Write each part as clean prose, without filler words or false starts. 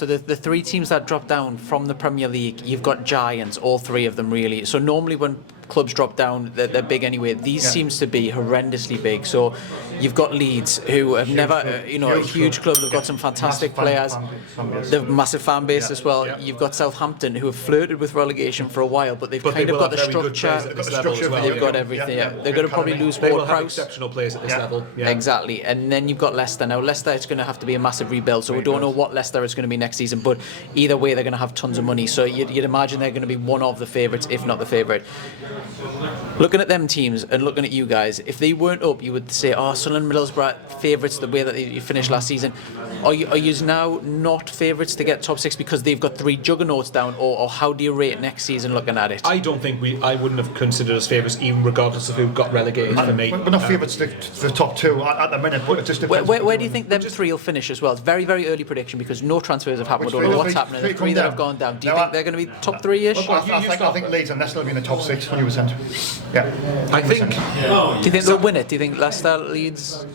So the three teams that drop down from the Premier League, you've got giants, all three of them really. So normally when clubs drop down, they're big anyway. These seems to be horrendously big. So you've got Leeds, who have never, a huge club. They've got some fantastic players. They've massive fan base as well. You've got Southampton, who have flirted with relegation for a while, but they've kind of got the structure. They've got everything. They're going to probably lose Ward-Prowse. Exceptional players at this level. Exactly. And then you've got Leicester. Now Leicester, it's going to have to be a massive rebuild. So we don't know what Leicester is going to be next season. But either way, they're going to have tons of money. So you'd imagine they're going to be one of the favourites, if not the favourite. Looking at them teams and looking at you guys, if they weren't up, you would say, Sunderland and Middlesbrough favourites the way that you finished last season. Are you now not favourites to get top six because they've got three juggernauts down, or how do you rate next season looking at it? I don't think I wouldn't have considered us favourites, even regardless of who got relegated for me. We're not favourites to the top two at the minute, but it just depends. Where do you think them three will finish as well? It's very, very early prediction because no transfers have happened. We don't know what's happening. The three that have gone down. Do you think they're going to be top three-ish? I think Leeds and Leicester will be in the top six, 100%. Yeah. I think. Do you think they'll win it? Do you think Leicester, Leeds?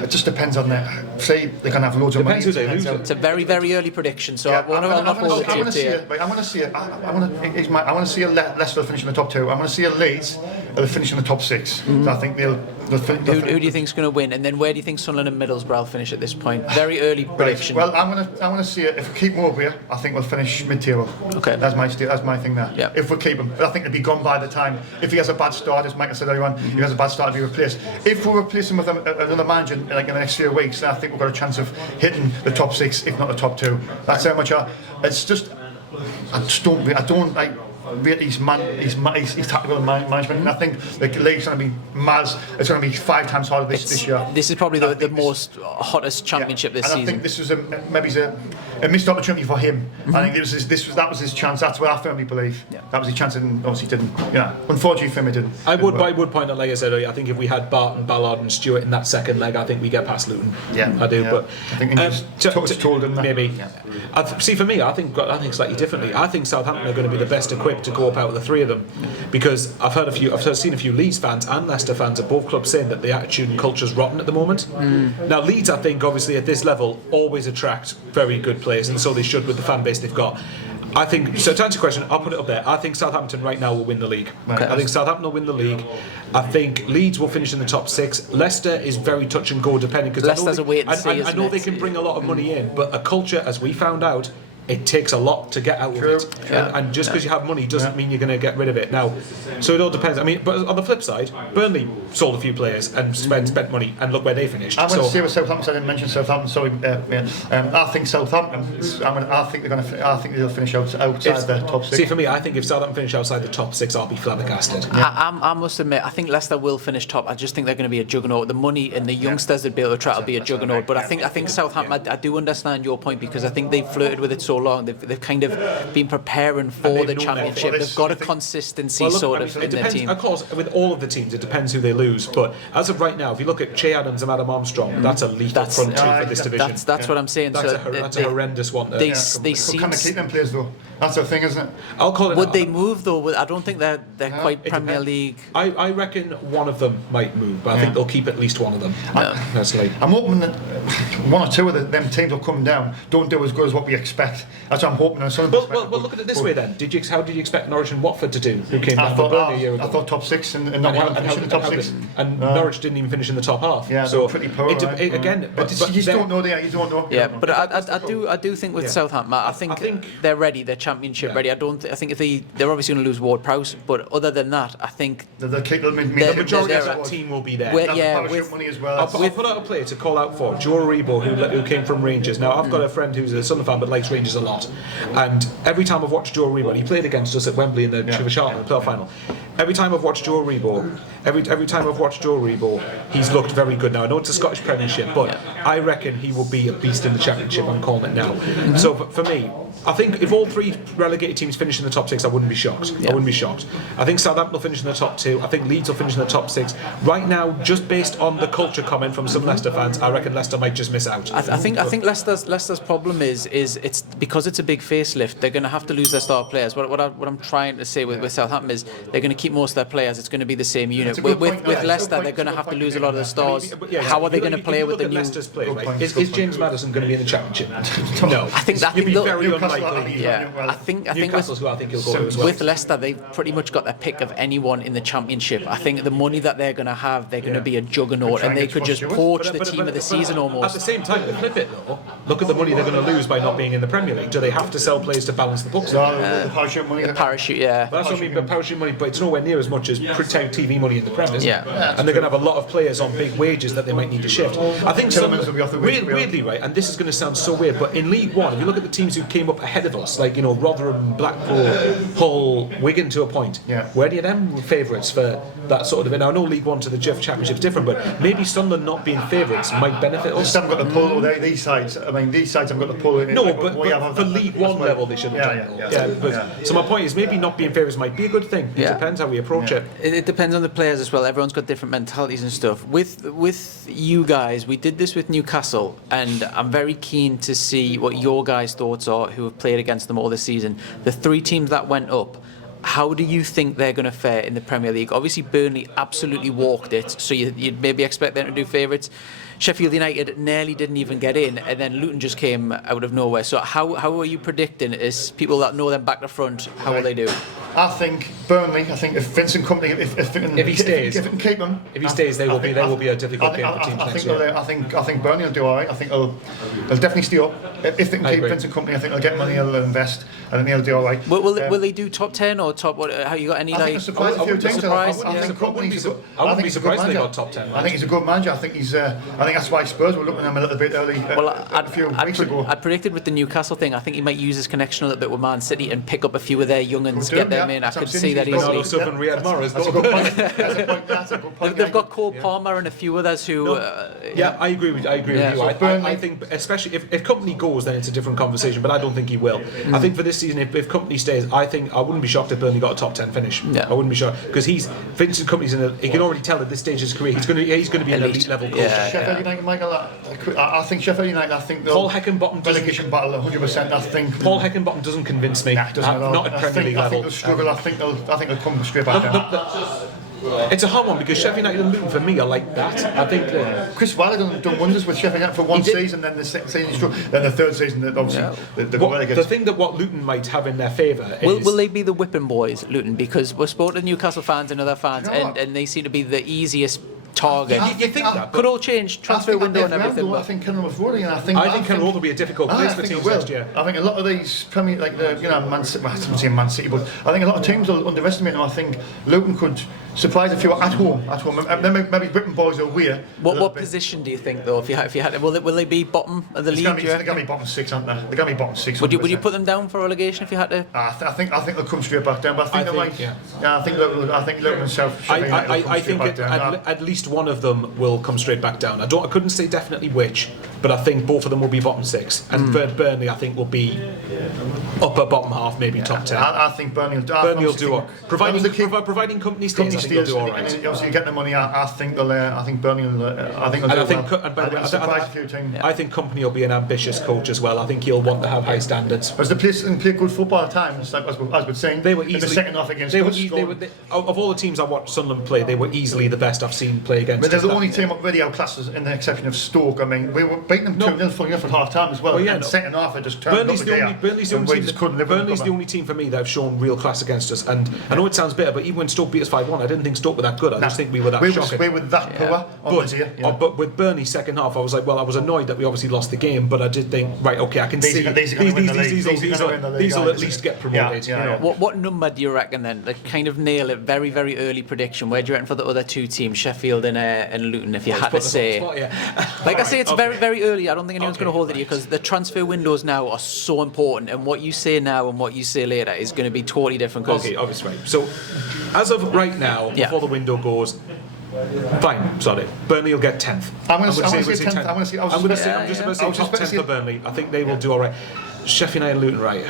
It just depends on that. Say they're going to have loads of money. It's a very, very early prediction, so I want to see it. I want to see it. I want to see a Leicester finish in the top two. I want to see a Leeds finish in the top six. So I think they'll who do you think's going to win? And then where do you think Sunderland and Middlesbrough will finish at this point? Very early prediction. Well, I want to see it. If we keep Mowbray, I think we'll finish mid-table. Okay. That's my thing there. Yeah. If we keep him, I think he'll be gone by the time. If he has a bad start, as Michael said earlier on, if he has a bad start, he'll be replaced. If we replace him with another manager like in the next few weeks, then I think we've got a chance of hitting the top six, if not the top two. That's how much. It's just. I don't like. His tactical management, and I think the league's going to be mad. It's going to be 5 times harder this year. This is probably the most hottest championship this season. I think this was maybe a missed opportunity for him. I think that was his chance. That's what I firmly believe. That was his chance, and obviously didn't. Unfortunately for him, it didn't. I would point out, like I said earlier, I think if we had Barton, Ballard, and Stewart in that second leg, I think we get past Luton. Yeah, I do. Yeah. But I think told him that. Maybe. See, for me, I think slightly differently. I think Southampton are going to be the best equipped to go up out of the three of them, because I've seen a few Leeds fans and Leicester fans at both clubs saying that the attitude and culture is rotten at the moment. Now Leeds, I think, obviously at this level, always attract very good players, and so they should with the fan base they've got. I think, so to answer your question, I'll put it up there. I think Southampton right now will win the league. Okay. I think Southampton will win the league. I think Leeds will finish in the top 6. Leicester is very touch and go depending, because Leicester's a wait and see. I know they can bring a lot of money in, but a culture, as we found out, it takes a lot to get out of it, and just because you have money doesn't mean you're going to get rid of it. Now, so it all depends. I mean, but on the flip side, Burnley sold a few players and spent money, and look where they finished. I want to see what Southampton. I didn't mention Southampton. Sorry, I think Southampton. I think they'll finish outside the top 6. See, for me, I think if Southampton finish outside the top 6, I'll be flabbergasted. I must admit, I think Leicester will finish top. I just think they're going to be a juggernaut. The money and the youngsters that be able to try to be a juggernaut. But I think Southampton. I do understand your point, because I think they've flirted with it so long. They've kind of been preparing for the championship. They've got a consistency in their team. Of course, with all of the teams, it depends who they lose. But as of right now, if you look at Che Adams and Adam Armstrong, that's a lethal front two for this division. That's what I'm saying. That's a horrendous one. They seem. Can they keep them players though? That's the thing, isn't it? I'll call it. Would they move though? I don't think they're quite Premier League. I reckon one of them might move, but I think they'll keep at least one of them. Personally, I'm hoping that one or two of them teams will come down, don't do as good as what we expect. That's what I'm hoping. Well, look at it this way then. How did you expect Norwich and Watford to do? Who came down for Burnley a year ago? I thought top 6 and not one finish in the top 6. And Norwich didn't even finish in the top half. Yeah, so pretty poor. Again, but you don't know. You don't know. Yeah, but I do think with Southampton, I think they're ready. They're championship ready. I think if they're obviously going to lose Ward-Prowse, but other than that, I think the majority of that team will be there. With money as well. I'll put out a player to call out for Joe Aribo, who came from Rangers. Now I've got a friend who's a Sunderland fan but likes Rangers a lot, and every time I've watched Joe Aribo, he played against us at Wembley in the Charlton playoff final. Every time I've watched Joe Aribo, he's looked very good. Now I know it's a Scottish Premiership, but I reckon he will be a beast in the Championship. I'm calling it now. So for me, I think if all 3 relegated teams finish in the top 6, I wouldn't be shocked. I wouldn't be shocked. I think Southampton will finish in the top 2. I think Leeds will finish in the top 6. Right now, just based on the culture comment from some Leicester fans, I reckon Leicester might just miss out. I think Leicester's problem is it's because it's a big facelift, they're going to have to lose their star players. What I'm trying to say with Southampton is they're going to keep most of their players. It's going to be the same unit. With Leicester, they're going to have to lose a lot of the stars. How are they going to play with the new? Leicester's play, right? Is James Maddison going to be in the Championship? No. I think you'd be very unlikely. Yeah, I think Newcastle's who I think he'll go to as well. With Leicester, they've pretty much got their pick of anyone in the Championship. I think the money that they're going to have, they're going to be a juggernaut, and they could just poach the team of the season almost. At the same time, they flip it though. Look at the money they're going to lose by not being in the Premier League. Do they have to sell players to balance the books? The parachute money. The parachute, yeah. But that's what I mean, but parachute money, but it's nowhere near as much as TV money in the Premier. Yeah. And they're going to have a lot of players on big wages that they might need to shift. I think weirdly, right, and this is going to sound so weird, but in League One, if you look at the teams who came up ahead of us, like Rotherham, Blackpool, Hull, Wigan to a point, were any of them favourites for that sort of? And I know League One to the Championship is different, but maybe Sunderland not being favourites might benefit us. They haven't got the pull. These sides. I mean, these sides haven't got the pull. No, but for League One level, they should have done. So my point is, maybe not being favourites might be a good thing. It depends how we approach it. It depends on the players as well. Everyone's got different mentalities and stuff. With you guys, we did this with Newcastle, and I'm very keen to see what your guys' thoughts are, who have played against them all this season. The 3 teams that went up, how do you think they're going to fare in the Premier League? Obviously, Burnley absolutely walked it, so you'd maybe expect them to do favourites. Sheffield United nearly didn't even get in, and then Luton just came out of nowhere. So how are you predicting, as people that know them back to front, how will they do? I think Burnley. I think if Vincent Kompany, if he stays, if it can keep him, they will be a difficult game for teams next year. I think Burnley will do all right. I think they'll definitely stay up. If they can keep Vincent Kompany, I think they'll get money, they'll invest, and they'll do all right. Will they do top 10 or top? What? How you got any? I think I wouldn't be surprised if they got top 10. I think he's a good manager. I think that's why Spurs were looking at him a little bit early. A few weeks ago. I predicted with the Newcastle thing. I think he might use his connection a little bit with Man City and pick up a few of their younguns, get them in. I could see that easily. That's a good point. That's a good point. They've got Cole Palmer and a few others who. I agree with you. I think, especially if Kompany goes, then it's a different conversation. But I don't think he will. I think for this season, if Kompany stays, I wouldn't be shocked if Burnley got a top 10 finish. I wouldn't be shocked because Vincent Kompany's he can already tell at this stage of his career he's going to be an elite level coach. Sheffield United, Michael. I think Sheffield United. I think Paul Heckingbottom relegation battle 100%. I think Paul Heckingbottom doesn't convince me. Not at Premier League level. I think they'll struggle. I think they'll come straight back down. It's a hard one because Sheffield United and Luton for me are like that. I think Chris Wilder done wonders with Sheffield United for one season, then the second season, then the third season. Obviously, the thing that what Luton might have in their favour is will they be the whipping boys, Luton? Because we're spoken to Newcastle fans and other fans, and they seem to be the easiest target. You think that could all change transfer window and everything. I think Kenilworth Road, and I think Kenilworth will be a difficult place for teams next year. I think a lot of these Premier, like Man City, I'm saying Man City, but I think a lot of teams will underestimate them. I think Luton could surprise a few at home. Maybe whipping boys are weird. What position do you think though? If you had, will they be bottom of the league? They're going to be bottom 6, aren't they? They're going to be bottom 6. Would you put them down for relegation if you had to? I think they'll come straight back down. But I think Luton and South. I think at least one of them will come straight back down. I couldn't say definitely which, but I think both of them will be bottom 6, and Burnley I think will be upper bottom half, maybe top 10. I think Burnley will do it. Providing Kompany stays, I think they'll do all right. Obviously, you get the money. I think Burnley will. I think Kompany will be an ambitious coach as well. I think he'll want to have high standards. As the players and play good football at times, like as we're saying, they were easily, in the second half against of all the teams I watched Sunderland play, they were easily the best I've seen play against. But they're the only team really outclassed us, in the exception of Stoke. I mean, we were beating them 2-0 for half time as well. And second half, it just turned Burnley's the only team for me that have shown real class against us. And I know it sounds bitter, but even when Stoke beat us 5-1, I didn't think Stoke were that good. I just think we were that shocking. We were that poor on the day. But with Burnley's second half, I was like, well, I was annoyed that we obviously lost the game, but I did think, right, okay, I can see these will at least get promoted. What number do you reckon then? Like, kind of nail it, very, very early prediction. Where do you reckon for the other two teams, Sheffield and Luton, if you had to say? Like I say, it's very, very early. I don't think anyone's going to hold it to you because the transfer windows now are so important, and what you say now and what you say later is going to be totally different. Okay, obviously. Right. So, as of right now, before the window goes, fine, sorry. Burnley will get 10th. I'm going to say 10th. I'm just going to say top 10th for Burnley. I think they will do all right. Sheffield United, Luton, right?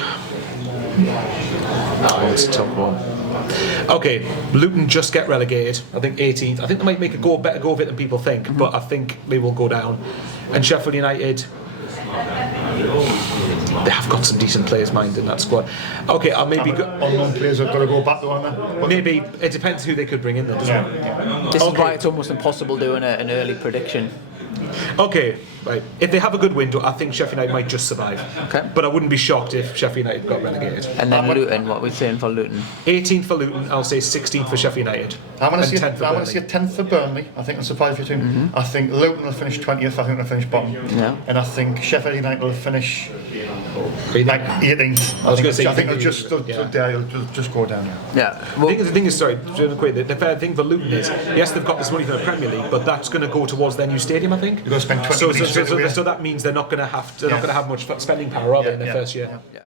It's a tough one. Okay, Luton just get relegated. I think 18th. I think they might make a better go of it than people think, but I think they will go down. And Sheffield United, They have got some decent players, mind, in that squad. Okay, I'll maybe unknown players have got to go back to one. maybe it depends who they could bring in, though, doesn't it? This is why it's almost impossible doing an early prediction. Okay, right. If they have a good window, I think Sheffield United might just survive. Okay. But I wouldn't be shocked if Sheffield United got relegated. And then Luton, what are we saying for Luton? 18th for Luton, I'll say 16th for Sheffield United. I want to see 10th for Burnley. a 10th for Burnley. I think I'll surprise you too. I think Luton will finish 20th. I think they'll finish bottom. Yeah. And I think Sheffield United will finish Really? like 18th. I was going to say, I think they'll yeah. just go down. Yeah. The thing is, sorry, the fair thing for Luton is, yes, they've got this money from the Premier League, but that's going to go towards their new stadium, I think. They're going to spend 20 million straight away. So that means they're not going to have much spending power, are they, in their first year? Yeah.